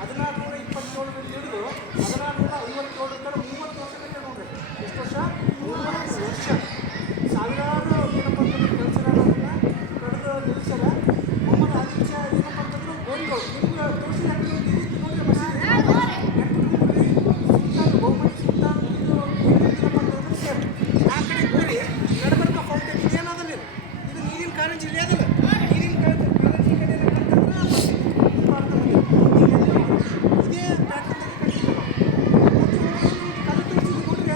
1427 ಹಿಡಿದು 1457 ತನಕ 30 ವರ್ಷ ಗಂಟೆ ನೋಡ್ರಿ. ಎಷ್ಟು ವರ್ಷ? 30 ವರ್ಷ. ಸಾವಿರಾರು ಏನಪ್ಪ ಅಂತಂದ್ರೆ ಕೆಲಸಗಾರರನ್ನ ಕಳೆದು ನಿಲ್ಲಿಸ್ಯಾರ. ಮೊಹಮ್ಮದ್ ಆದಿಲ್ ಶಾ ಏನಪ್ಪ ಅಂತಂದ್ರೆ ಗೋರಿಗಳು ನಿಮ್ಗೆ ತೋರಿಸಿ ಹಾಕಿರೋ ಈ ರೀತಿ ನೋಡ್ರಿ ಮಸೀದಿ ನೋಡ್ರಿ. ಸುಲ್ತಾನ್ ಬಹುಮನಿ ಸುಲ್ತಾನ್ ಇದು ಏನಪ್ಪ ಅಂತಂದ್ರೆ ಸೇಮ್ ಆ ಕಡೆ ಗೋರಿ ನಡಬರ್ಕ ಫೌಂಟೇನ್ ಇದೇನದಲ್ಲ ಇದು ನೀರಿನ ಕಾರಂಜಿ ಇಲ್ಲಿ ಅದಲ್ಲ ನೀರಿನ ಕಾರಂಜಿ ಕಡೆ ಇದೇ ಪ್ಯಾಟರ್ನ್ದಾಗ ಕಟ್ಟಿರ್ತಾರೆ ನಾವು. ಮತ್ತು ಕಲ್ಲು ತೋರಿಸಿದ್ದು ನೋಡ್ರಿ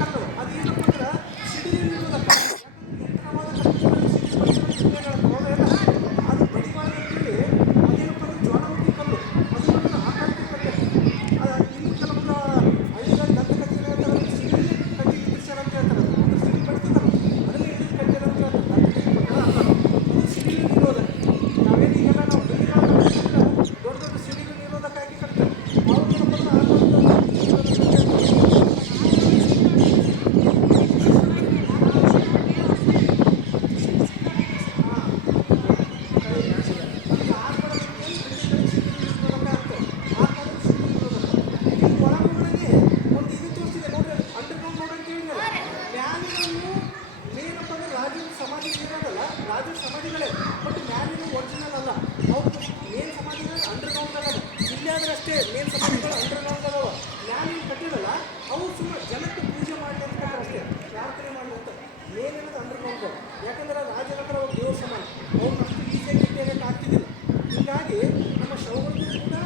ಕಲ್ಲು ಅದು ಏನಪ್ಪ ಅಂದ್ರೆ ಸಿಡಿಲಿರುವುದಕ್ಕೆ ಅದು ಬಡಿಬಾರ್ದು ಅಂತೇಳಿ ಅದೇನಪ್ಪ ಅಂದ್ರೆ ಜ್ವಾಲಾಮುಖಿ ಕಲ್ಲು ಅದನ್ನು ಆಕಾರಕ್ಕೆ ಕಟ್ಟಾರೆ. ಇನ್ನು ಕೆಲವೊಂದು ಹಳ್ಳಿಗಳ ದಂತಕಥೆಗಳು ಹೇಳ್ತಾರೆ ಸಿಡಿಲಿ ಕಟ್ಟಿ ಬಿಡಿಸ್ಯಾರ ಅಂತ ಹೇಳ್ತಾರೆ. ಅದು ಸಿಡಿಲಿ ಬಡ್ತದಲ್ಲ ಅದನ್ನೇ ಹಿಡಿದು ಕಟ್ಟಾರ ಅಂತ ಹೇಳ್ತಾರೆ. ದಂತಕಥೆ ಪ್ರಕಾರ ಅದು ಸಿಡಿಲಿ ನಿರೋಧಕ. ನಾವೇನು ಈಗೆಲ್ಲ ನಾವು ಬಿಲ್ಡಿಂಗ್ಗಳನ್ನ ಕಟ್ಟಿದ್ರೆ ದೊಡ್ಡ ದೊಡ್ಡ ಸಿಡಿಲಿ ನಿರೋಧಕ್ಕಾಗಿ ಕಟ್ತಾರೆ. ಅವ್ರು ಏನಪ್ಪ ಅಂದ್ರೆ ರಾಜರ ಸಮಾಧಿಗಳೇ ಬಟ್ ಮ್ಯಾಲಿನ ಒರಿಜಿನಲ್ ಅಲ್ಲ. ಅವ್ರು ಮೇನ್ ಸಮಾಧಿಗಳು ಅಂಡರ್ಗ್ರೌಂಡ್ ಅದಾವ. ಇಲ್ಲೇ ಆದ್ರೆ ಅಷ್ಟೇ ಮೇನ್ ಸಮಾಧಿಗಳು ಅಂಡರ್ಗ್ರೌಂಡ್ ಅದಾವ. ಮ್ಯಾಲಿನ ಕಟ್ಟಿರಲ್ಲ ಅವು ಸುಮ್ಮನೆ ಜನಕ್ಕೆ ಪೂಜೆ ಮಾಡಲಿ ಅಂತ ಕಟ್ಟಾರ ಅಷ್ಟೇ, ಪ್ರಾರ್ಥನೆ ಮಾಡಲಿ ಅಂತ. ಮೇನ್ ಏನದು ಅಂಡರ್ಗ್ರೌಂಡ್. ಯಾಕಂದ್ರೆ ರಾಜರ ಹತ್ರ ಅವ್ರು ದೇವ್ರ ಸಮಾನ, ಅವ್ರನ್ನ ಅಷ್ಟು ಈಸಿಯಾಗಿ ಕಟ್ಟಿಯಾಗಕ್ಕೆ ಆಗ್ತಿದ್ದಿಲ್ಲ. ಹೀಗಾಗಿ ನಮ್ಮ ಶವಗಳು ಕೂಡ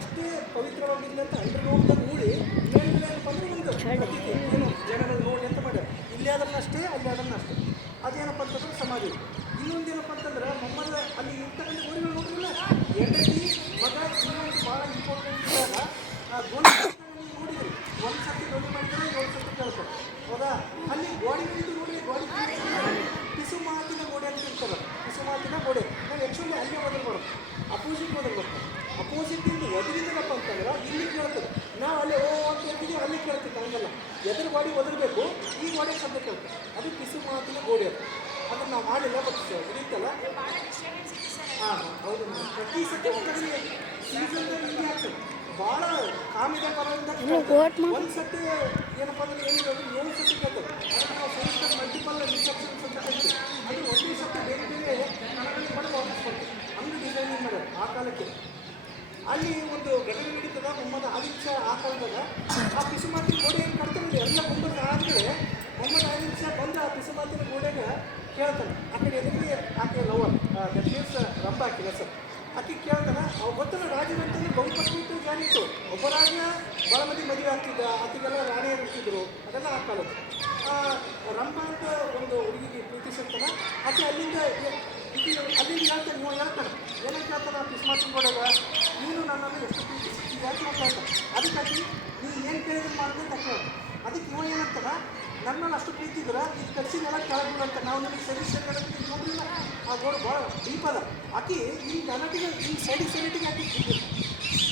ಅಷ್ಟೇ ಪವಿತ್ರವಾಗಿರಲಿ ಅಂತ ಅಂಡರ್ಗ್ರೌಂಡ್ದಾಗ ಹೂಡಿ ಮೇಲ್ಗಡೆ ಏನಪ್ಪ ಅಂದ್ರೆ ಒಂದು ಪ್ರತೀತಿ ಏನು ಜನಗಳು ನೋಡಿ ಅಂತ ಮಾಡ್ಯಾರ. ಇಲ್ಲೇ ಅದನ್ನ ಅಷ್ಟೇ ಅಲ್ಲಿ ಅದನ್ನ ಅಷ್ಟೇ. ಅದೇನಪ್ಪ ಅಂತಂದ್ರೆ ಸಮಾಧಿ. ಇನ್ನೊಂದೇನಪ್ಪ ಅಂತಂದ್ರೆ ಮೊಹಮ್ಮದ್ ಅಲ್ಲಿ ಇರ್ತಕ್ಕಂಥ ಗೋರಿಗಳು ನೋಡಿರಲ್ಲ ಹೆಂಡತಿ ಮಗ ಇನ್ನೊಂದು ಭಾಳ ಇಂಪಾರ್ಟೆಂಟ್ ಇದ್ದಾಗ ಗೋಲಿ ನೋಡಿದ್ರಿ ಒಂದು ಸರ್ತಿ ಗೋಲಿ ಮಾಡಿದ್ರೆ 7 ಸರ್ತಿ ಕೇಳ್ತಾರೆ ಹೌದಾ. ಅಲ್ಲಿ ಗೋಡಿ ಹಿಡಿದು ನೋಡಿ ಗೋಡಿ ಪಿಸು ಮಾತಿನ ಗೋಡೆ ಅಂತ ಇರ್ತಾರೆ. ಪಿಸು ಮಾತಿನ ಗೋಡೆ ನಾವು ಆ್ಯಕ್ಚುಲಿ ಅಲ್ಲೇ ಒದರ್ಬಾರ್ದು, ಅಪೋಸಿಟ್ ಒದರ್ಬೇಕು. ಅಪೋಸಿಟಿಂದ ಒದರಿದನಪ್ಪ ಅಂತಂದ್ರೆ ಇಲ್ಲಿ ಕೇಳ್ತದೆ. ನಾವು ಅಲ್ಲಿ ಅಂತ ಹೇಳ್ತೀವಿ ಅಲ್ಲಿ ಕೇಳ್ತೀವಿ. ಹಂಗಲ್ಲ, ಎದುರು ಗೋಡಿ ಒದರಬೇಕು, ಈ ಗೋಡೆ ಶಬ್ದ ಕೇಳ್ತದೆ. ಅದು ಪಿಸು ಮಾತಿನ ಗೋಡೆ ಅದು. ಅದನ್ನು ನಾವು ಮಾಡಿಲ್ಲ ಬಟ್ ಇದಿತ್ತಲ್ಲ. ಹಾಂ ಹೌದು. ಪ್ರತಿ ಸತಿ ಒಕ್ಕಡಿ ಸೀಸನ್ದಾಗ ಹಿಂಗೆ ಆಗ್ತದೆ. ಭಾಳ ಕಾಮಿದ ಬರೋದ್ರಿಂದ ಒಂದು ಸತಿ ಏನಪ್ಪ ಅಂದ್ರೆ ಏನಿರೋದು 7 ಸತಿ ಕೇಳ್ತದೆ. ಅದನ್ನು ನಾವು ಸೈನ್ಸ್ದಾಗ ಮಲ್ಟಿಪಲ್ ರಿಸೆಪ್ಷನ್ಸ್ ಅಂತ ಕರಿತೀವಿ. ಅದು ಒಂದೇ ಸತಿ ಬೇರೆ ಬೇರೆ ಕಣಗಳಿಗೆ ಮಾಡಿ ವಾಪಸ್ ಕೊಡ್ತೀವಿ. ಹಂಗೆ ಡಿಸೈನಿಂಗ್ ಮಾಡೋದು ಆ ಕಾಲಕ್ಕೆ. ಅಲ್ಲಿ ಒಂದು ಘಟನೆ ನಡೀತದ. ಮೊಹಮ್ಮದ್ ಆದಿಲ್ ಶಾ ಆ ಕಾಲದಾಗ ಆ ಪಿಸುಮಾತಿನ ಗೋಡೆ ಏನು ಕಟ್ತಾರೆ ಎಲ್ಲ ಗುಂಬದ ಆದಮೇಲೆ ಮೊಹಮ್ಮದ್ ಆದಿಲ್ ಶಾ ಬಂದು ಆ ಪಿಸುಮಾತಿನ ಗೋಡೆಗೆ ಕೇಳ್ತಾನೆ. ಆ ಕಡೆ ಎದುರಿಗೆ ಆಕೆ ಲವರ್ ದಟ್ ಮೀನ್ಸ್ ರಂಬ ಆಕಿನ ಸರ್ ಆಕೆ ಕೇಳ್ತಾನೆ. ಅವು ಗೊತ್ತಲ್ಲ ರಾಜರು ಅಂತಂದ್ರೆ ಬಹುಪತ್ನಿತ್ತು ಜಾನಿತ್ತು. ಒಬ್ಬ ರಾಜ ಭಾಳ ಮಂದಿ ಮದುವೆ ಆಗ್ತಿದ್ದ, ಆಕೆಗೆಲ್ಲ ರಾಣಿಯರು ಇರ್ತಿದ್ರು. ಅದೆಲ್ಲ ಆ ಕಾಲದ್ದು. ರಂಬ ಅಂತ ಒಂದು ಹುಡುಗಿಗೆ ಪ್ರೀತಿಸಿರ್ತಾನೆ. ಆಕೆ ಅಲ್ಲಿಂದ ಹೇಳ್ತಾನೆ, ನೀವು ಹೇಳ್ತಾನೆ ಏನಂತ ಹೇಳ್ತಾನೆ ಆ ಪಿಸುಮಾತಿನ ಗೋಡೆಗ, ನೀನು ನನ್ನನ್ನು ಎಷ್ಟು ಪ್ರೀತಿಸಿದ್ದೀಯ ಅಂತ ಹೇಳ್ತಾನೆ. ಅದಕ್ಕಾಗಿ ನೀನು ಏನು ಕೇಳಿದ್ರೆ ಮಾಡಿದ್ರೆ ಅಂತ ಕೇಳ್ತಾನೆ. ಅದಕ್ಕೆ ಇವ ಏನಂತಾನ, ನನ್ನಲ್ಲಿ ಅಷ್ಟು ಪ್ರೀತಿ ಇದ್ರೆ ಇದು ಕಲಿಸಿನೆಲ್ಲ ಕೆಳಗಿಲ್ಲ ಅಂತ. ನಾವು ನನಗೆ ಸರಿ ನೋಡಿಲ್ಲ. ಆ ಗೋಡೆ ಭಾಳ ಡೀಪ್ ಅದ. ಆಕಿ ಈ ಗಲಾಟಿಗೆ ಈ ಸೈಡಿಗೆ ಹಾಕಿ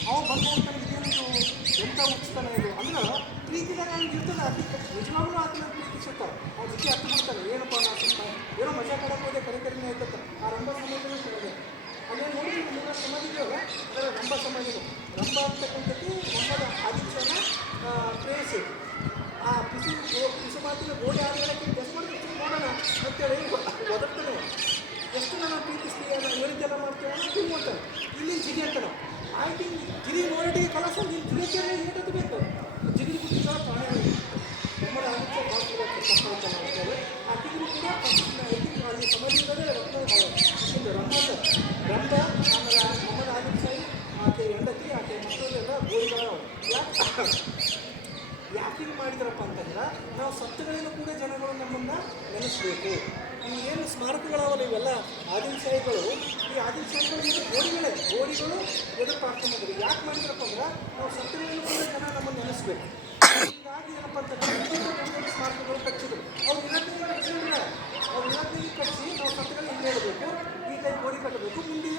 ಅವ ಬಂದು ಹೋಗ್ತಾನೆ. ಇದೇನಿದು ಎಂತ ಮುಗಿಸ್ತಾನೆ ಇದು ಅಂದ್ರೆ ಪ್ರೀತಿದಾಗ ಅವ್ನಿಗೆ ಇರ್ತದೆ. ಅತಿ ನಿಜವಾಗ್ಲೂ ಆತನ ಪ್ರೀತಿಸುತ್ತಾರೆ. ಅವ್ನ ಜೊತೆ ಹತ್ತು ಬಿಡ್ತಾನೆ. ಏನಪ್ಪ ನಾ ಸ್ವಲ್ಪ ಏನೋ ಮಜಾ ಕಡಕ್ಕೆ ಹೋದೆ ಕರಿಕರಿನೇ ಆಯ್ತತ್ತ. ಆ ರಂಭ ಸಮಾಜನೂ ಸಿಗೋದೆ ಅಲ್ಲೇನು ನೋಡಿ ಮೂಲ ಸಮಾಧಿಗಳು ಅದರ ರಂಭ ಸಮಾಧಿಗಳು. ರಂಭ ಅಂತಕ್ಕಂಥದ್ದು ಮೊಹಮ್ಮದ್ ಆದಿಲ್ ಶಾನ ಪ್ರೇಯಸಿ. ಆ ಪಿಸು ಮಾತಿನ ಗೋಡೆ ಆದಮೇಲೆ ಕೆಲಸ ಮಾಡಿ ನೋಡೋಣ ಅಂತೇಳಿ ಒದರ್ತಾನೆ. ಎಷ್ಟು ನಾನು ಪ್ರೀತಿಸ್ತೀವಿ ನಾನು ಹೇಳಿದ್ದೆಲ್ಲ ಮಾಡ್ತೇವೆ ಅನ್ನೋ ತಿಂಗ್ ಅಂತಾನೆ. ಇಲ್ಲಿ ಜಿಗಿ ಅಂತಾನೆ. ಆಯ್ತು ಗಿರಿ ನೋಡಿಗೆ ಕಲಸ ನೀನು ಜಿಗಿತೇನೆ ಏಟದ್ದು ಬೇಕು ಜಿಗಿದು ಬಿಟ್ಟಿದ್ದ ಪ್ರಾಣಿಗಳು ಮೊಹಮ್ಮದ್ ಆದಿಲ್ ಶಾ ಭಾಳ ಅಂತೇಳಿ ಆ ಟಿಗಿರು ಕೂಡ ಅಲ್ಲಿ ಸಮಾಧಿಗಳೇ ರಂಭ ಆಮೇಲೆ ಮೊಹಮ್ಮದ್ ಆದಿಲ್ ಶಾ ಆಕೆ ಹೆಂಡತಿ ಆಕೆ ಮಕ್ಕಳೆಲ್ಲ ಗೋರಿಗಳು ಯಾಕೆ ಮಾಡಿದ್ರಪ್ಪ ಅಂತಂದ್ರೆ ನಾವು ಸತ್ತುಗಳಿಂದ ಕೂಡ ಜನಗಳು ನಮ್ಮನ್ನು ನೆನೆಸಬೇಕು. ಈ ಏನು ಸ್ಮಾರಕಗಳಾವಲ್ಲ ಇವೆಲ್ಲ ಆದಿಲ್ ಶಾಹಿಗಳು, ಈ ಆದಿಲ್ ಶಾಹಿಗಳು ಇದು ಗೋರಿಗಳು ಎದುರು ಪ್ರಾರ್ಥನೆ ಮಾಡಿದ್ರು. ಯಾಕೆ ಮಾಡಿದ್ರಪ್ಪ ಅಂದ್ರೆ ನಾವು ಸತ್ತುಗಳಿಂದ ಕೂಡ ಜನ ನಮ್ಮನ್ನು ನೆನೆಸಬೇಕು. ಹೀಗಾಗಿ ಏನಪ್ಪ ಅಂತಂದ್ರೆ ದೊಡ್ಡ ಸ್ಮಾರಕಗಳು ಕಟ್ಟಿದ್ರು. ಅವ್ರು ಇಲಾಖೆಗೆ ಕಟ್ಟಿಸಿಲ್ಲ. ಅವ್ರು ಇಲಾಖೆಗೆ ಕಟ್ಟಿಸಿ ನಾವು ಸತ್ತುಗಳು ಹಿಂಗೆ ಹೇಳಬೇಕು, ಈ ಟೈಪ್ ಗೋರಿ ಕಟ್ಟಬೇಕು, ಮುಂದಿನ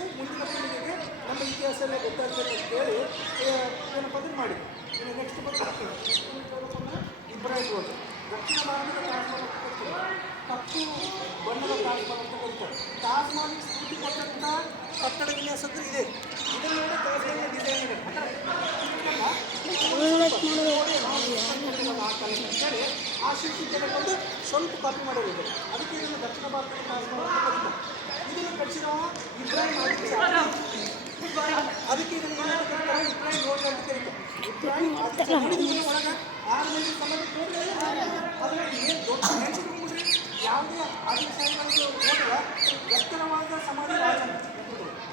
ಪೀಳಿಗೆಗೆ ನಮ್ಮ ಇತಿಹಾಸ ಎಲ್ಲ ಗೊತ್ತಾಗಬೇಕು ಅಂತೇಳಿ ಏನಪ್ಪ ಅಂದ್ರೆ ಮಾಡಿ. ಇನ್ನು ನೆಕ್ಸ್ಟ್ ಬಂದು ಇಬ್ರಾಹಿಂ ರೋಡ್ ದಕ್ಷಿಣ ಭಾರತದ ತಾಜ್ಮಹಲ್ ಅಂತ ಕರಿತಾರೆ. ಕಪ್ಪು ಬಣ್ಣದ ತಾಜ್ಮಹಲ್ ಅಂತ ಕರೀತಾರೆ. ತಾಜ್ಮಹಲ್ ಸ್ಫೂರ್ತಿ ಕೊಟ್ಟಂಥ ಕಟ್ಟಡ ವಿನ್ಯಾಸ ಇದೆ. ಇದನ್ನು ನೋಡಿ ತಾಜ್ಮಹಲ್ ಡಿಸೈನ್ ಇದೆ. ಶಿಲ್ಪಿಗೆ ಬಂದು ಸ್ವಲ್ಪ ಕಾಪಿ ಮಾಡಿರೋದು. ಅದಕ್ಕೆ ಇದನ್ನು ದಕ್ಷಿಣ ಭಾರತದ ತಾಜ್ಮಹಲ್ ಇದನ್ನು ಕಟ್ಟಿಸಿದವ ಇಬ್ರಾಹಿಂ ಆದಿಲ್ ಶಾ. ಅದಕ್ಕೆ ಇದನ್ನು ಇಬ್ರಾಹಿಂ ರೋಡ್ ಅಂತ ಕರೀತಾರೆ. ಇಬ್ರಾಹಿಂ ಒಳಗೆ 6 ಮಂದಿ ಸಮಾಧಿ ಅದರಲ್ಲಿ ಏನು ದೊಡ್ಡ ನೆನೆಸಿಕೊಂಡ್ಬಿಡ್ರಿ. ಯಾವುದೇ ಆದಿಲ್ ಶಾಹಿಗಳಿಗೆ ಹೋದ್ರೆ ಎತ್ತರವಾದ ಸಮಾಧಿ ರಾಜ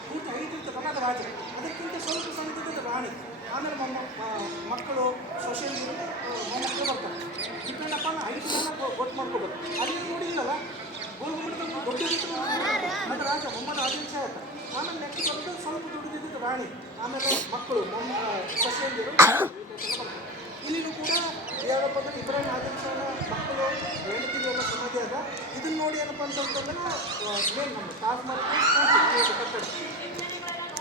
ಪೂರ್ತಿ ಐತಿರ್ತಕ್ಕಂಥ ಅದು ರಾಜ, ಅದಕ್ಕಿಂತ ಸ್ವಲ್ಪ ಸಮಿತಿದ್ದು ರಾಣಿ, ಆಮೇಲೆ ಮಕ್ಕಳು ಸೊಸೈಟಿ ಮೊಮ್ಮಕ್ಕಳು ಬರ್ತಾರೆ. ಡಿಪೆಂಡಪ್ಪ ಐದನ್ನ ಗೊತ್ತು ಮಾಡ್ಕೋಬೇಕು. ಅಲ್ಲಿ ನೋಡಿದಿಲ್ಲಲ್ಲ ಗೋಲ್ಗುಂಬಟದಲ್ಲಿ ದೊಡ್ಡದಿತ್ತು ಮತ್ತು ರಾಜ ಮೊಹಮ್ಮದ್ ಆದಿಲ್ ಶಾ. ಆಮೇಲೆ ನೆಕ್ಸ್ಟ್ ಬಂದು ಸ್ವಲ್ಪ ದೊಡ್ಡದಿದ್ದು ರಾಣಿ, ಆಮೇಲೆ ಮಕ್ಕಳು ಸೊಸೈಟಿಗಳು ಬರ್ತಾರೆ. ಇಲ್ಲಿನೂ ಕೂಡ ಯಾರಪ್ಪ ಅಂದ್ರೆ ಇಬ್ರಾಹಿಂ ಆದಿಲ್ ಶಾನ ಮಕ್ಕಳು ಹೆಂಡತಿಗಳ ಸಮಾಧಿ ಅದ. ಇದನ್ನ ನೋಡಿ ಏನಪ್ಪ ಅಂತಂದ್ರೆ ಮೇನ್ ನಮ್ಮ ತಾಜ್ಮಹಲ್ ಕಟ್ಟಡ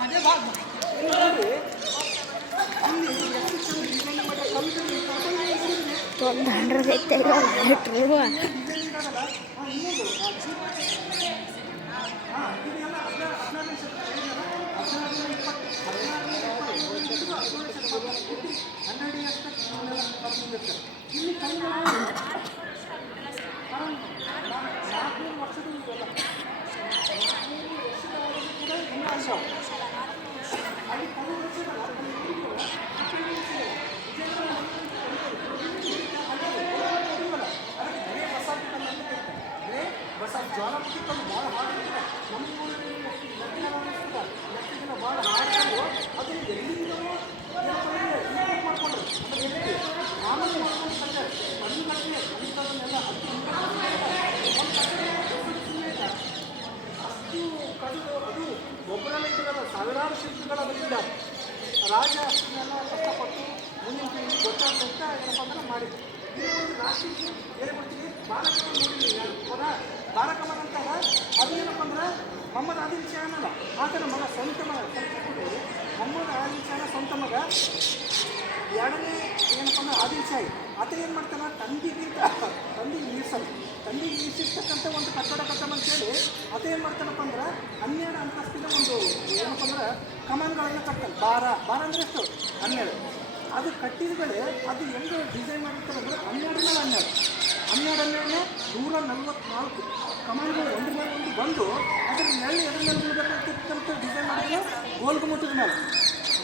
ಅದೇ ನೋಡಿ. ಇಲ್ಲಿ ಎಷ್ಟು ಚಂದ ಮಟ್ಟ ಒಂದು 100 ಐತೆ ಇನ್ನೊಂದು ಇಲ್ಲಿ ಕೈಗಳ 400 ವರ್ಷದ ಇವೆಲ್ಲ 400 ವರ್ಷದವರೆಗೂ ಕೂಡ ಇನ್ನೂ ಆಗ್ಯಾವ. ಅಲ್ಲಿ ಕಲ್ಲು ವರ್ಷದಲ್ಲ ಬಸಾಪ್ ಜ್ವಾಲಾಮುಖಿ ಕಲ್ಲು ಭಾಳ ಹಾಡಿದ್ರೆ ನಮ್ಮ ಊರಲ್ಲಿ ಲೆಕ್ಕದಿನ ಭಾಳ ಹಾಡಿದ್ರು ಅದನ್ನು ಎಲ್ಲಿಂದಲೂ ಮಾಡ್ಕೊಂಡ್ರು. ಆಮೇಲೆ ಮಾಡ್ಕೊಂಡು ಕಲ್ಯಾಣ ಕಲ್ಲುಗಳನ್ನೇ ಅಂಥದನ್ನೆಲ್ಲ ಅಷ್ಟು ಕಲ್ಲು ಅದು ಒಬ್ಬರಲ್ಲೇ ಇದ್ರಲ್ಲ, ಸಾವಿರಾರು ಶಿಲ್ಪಿಗಳು ಅದರಿಂದ ರಾಜ ಅಷ್ಟನ್ನೆಲ್ಲ ಕಷ್ಟಪಟ್ಟು ಮುಂದಿನ ಪೀಳಿಗೆ ಗೊತ್ತಾಗ್ತಂತ ಏನಪ್ಪ ಅಂದ್ರೆ ಮಾಡಿದ್ರು. ಇದು ಒಂದು ಲಾಸ್ಟಿಗೆ ಹೇಳ್ಬಿಡ್ತೀನಿ. ಬಾಲಕಮನ್ ನೋಡಿದ್ದೀನಿ ಹೌದಾ? ಬಾಲಕಮನ್ ಅಂತಾಗ ಅದು ಏನಪ್ಪ ಅಂದ್ರೆ ಮೊಹಮ್ಮದ್ ಆದಿಲ್ ಶಾ ಅನ್ನಲ್ಲ, ಆತನ ಮಗ ಸ್ವಂತ ಮಗ ಮೊಹಮ್ಮದ್ ಆದಿಲ್ ಶಾನ ಸ್ವಂತ ಮಗ ಎರಡನೇ ಏನಪ್ಪ ಅಂದ್ರೆ ಆದಿಲ್ ಶಾಹಿ. ಆತ ಏನು ಮಾಡ್ತಾನೆ, ತಂದಿಗೆ ಮೀರ್ಸಲ್ಲ, ತಂದಿಗೆ ಮೀರ್ಸಿರ್ತಕ್ಕಂಥ ಒಂದು ಕಟ್ಟಡ ಕಟ್ಟಮಂತೇಳಿ ಆತ ಏನು ಮಾಡ್ತಾನಪ್ಪ ಅಂದ್ರೆ 12 ಅಂತಸ್ತಿನ ಒಂದು ಏನಪ್ಪ ಅಂದ್ರೆ ಕಮಾನ್ಗಳನ್ನು ಕಟ್ತಾನೆ. ಬಾರ ಅಂದರೆ ಎಷ್ಟು 12. ಅದು ಕಟ್ಟಿದ ಮೇಲೆ ಅದು ಹೆಂಗೆ ಡಿಸೈನ್ ಮಾಡಿರ್ತಾರೆ ಅಂದರೆ 12 12 144 ಕಮಾನ್ಗಳು ಒಂದ್ರ ಮೇಲೆ ಒಂದು ಬಂದು ಅದ್ರ ನೆರಳು ಎದ್ರ ಮೇಲೆ ಬೀಳ್ಬೇಕಂತ ಡಿಸೈನ್ ಮಾಡಿದ್ರೆ ಗೋಲ್ಗುಮ್ಮಟದ ಮೇಲೆ.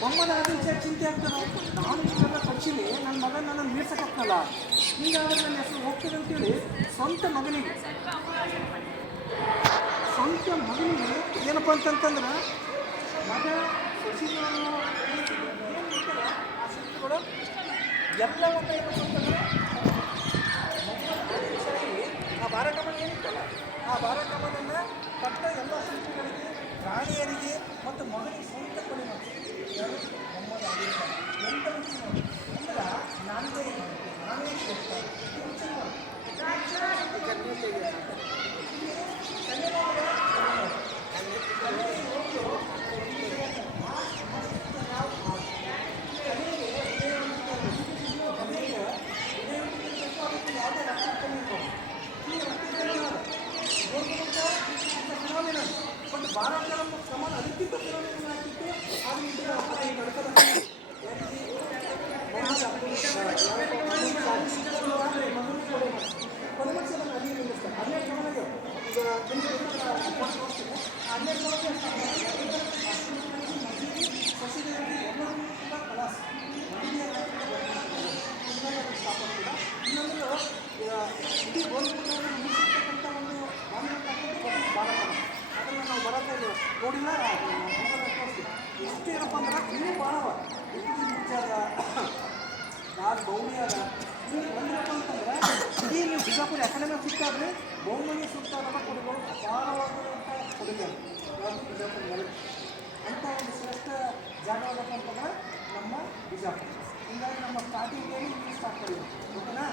ಮೊಹಮ್ಮದ್ ಆದಿಲ್ ಶಾ ಚಿಂತೆ ಆಗ್ತದೆ, ನಾನು ಇಷ್ಟೆಲ್ಲ ಕಟ್ಸಿನಿ, ನನ್ನ ಮಗ ನನ್ನ ಮೀರ್ಸಕ್ಕಾಗಲ್ಲ, ಹೀಗಾದ್ರೆ ನನ್ನ ಹೆಸರು ಹೋಗ್ತದೆ ಅಂತೇಳಿ ಸ್ವಂತ ಮಗನಿಗೆ ಏನಪ್ಪ ಅಂತಂತಂದ್ರೆ ಮಗ ಸಸಿಗಳು ಏನಿರ್ತಲ್ಲ ಆ ಶಿಲ್ಪಿಗಳು ಎಲ್ಲ ಒಂದು ಏನಪ್ಪ ಅಂತಂದ್ರೆ ಆ ಬಾರಕಮನ್ ಏನಿತ್ತಲ್ಲ ಆ ಬಾರಕಮನನ್ನು ಕಟ್ಟ ಎಲ್ಲ ಶಿಲ್ಪಿಗಳಿಗೆ, ರಾಣಿಯರಿಗೆ ಮತ್ತು ಮಗನಿಗೆ ಸ್ವಂತ ಕೊಡಿ ಮಾಡಿ ಮೊಹಮ್ಮದ್ ಆದಿಲ್ ಶಾ ಎಂತ ಅಂದ್ರೆ ನಾನೇ ಶ್ರೇಷ್ಠ. ಬಟ್ ಭಾರತದ ಸಮಾನ ಅದಕ್ಕಿಂತ ಫಿನಾಮಿನಲ್ ಆಗಿತ್ತು. ಅದು ನಡ್ಕದ ಕೊನೆಮಕ್ಷದಲ್ಲಿ ಅಲ್ಲಿ ನಿಲ್ಲಿಸ್ತಾರೆ. 12 ಜನ ಈಗ 12 ಸಸಿಗಳಿಗೆ ಎಲ್ಲರೂ ಕೂಡ ಕಲಾಸ ಸ್ಥಾಪನೆ ಕೂಡ ಇನ್ನೊಂದು ಇಡೀ ಗೋಲ್ಗುಂಬಟವನ್ನು ಮುಗಿಸಿರ್ತಕ್ಕಂಥ ಒಂದು ಬಾಲಕಮನ ಅದನ್ನು ನಾವು ಬರೋದೇ ನೋಡಿಲ್ಲ. ಇಷ್ಟು ಏನಪ್ಪ ಅಂದ್ರೆ ಇನ್ನೂ ಭಾಳವ ಇಟ್ಟಿಗೆ ಮುಚ್ಚಾದ ಬೌಳಿ ಅದ. ಇಲ್ಲಿ ಬಂದಿರಪ್ಪ ಅಂತಂದ್ರೆ ಇಡೀ ನೀವು ಬಿಜಾಪುರ ಅಕಾಡೆಮಿ ಸಿಕ್ಕಾದ್ರೆ ಬಹುಮನಿ ಸುತ್ತಾದ ಕೊಡುಗಳು ಅಪಾರವಾದಂಥ ಕೊಡುಗೆ ಯಾವುದು ಬಿಜಾಪುರ ಅಂಥ ಒಂದು ಶ್ರೇಷ್ಠ ಜಾಗ ಯಾವ್ದಪ್ಪ ಅಂತಂದ್ರೆ ನಮ್ಮ ಬಿಜಾಪುರ. ಹೀಗಾಗಿ ನಮ್ಮ ಸ್ಟಾರ್ಟಿಂಗ್ ಏನು ಸ್ಟಾರ್ಟ್ ಮಾಡಿದ್ವಿ ಓಕೆನಾ.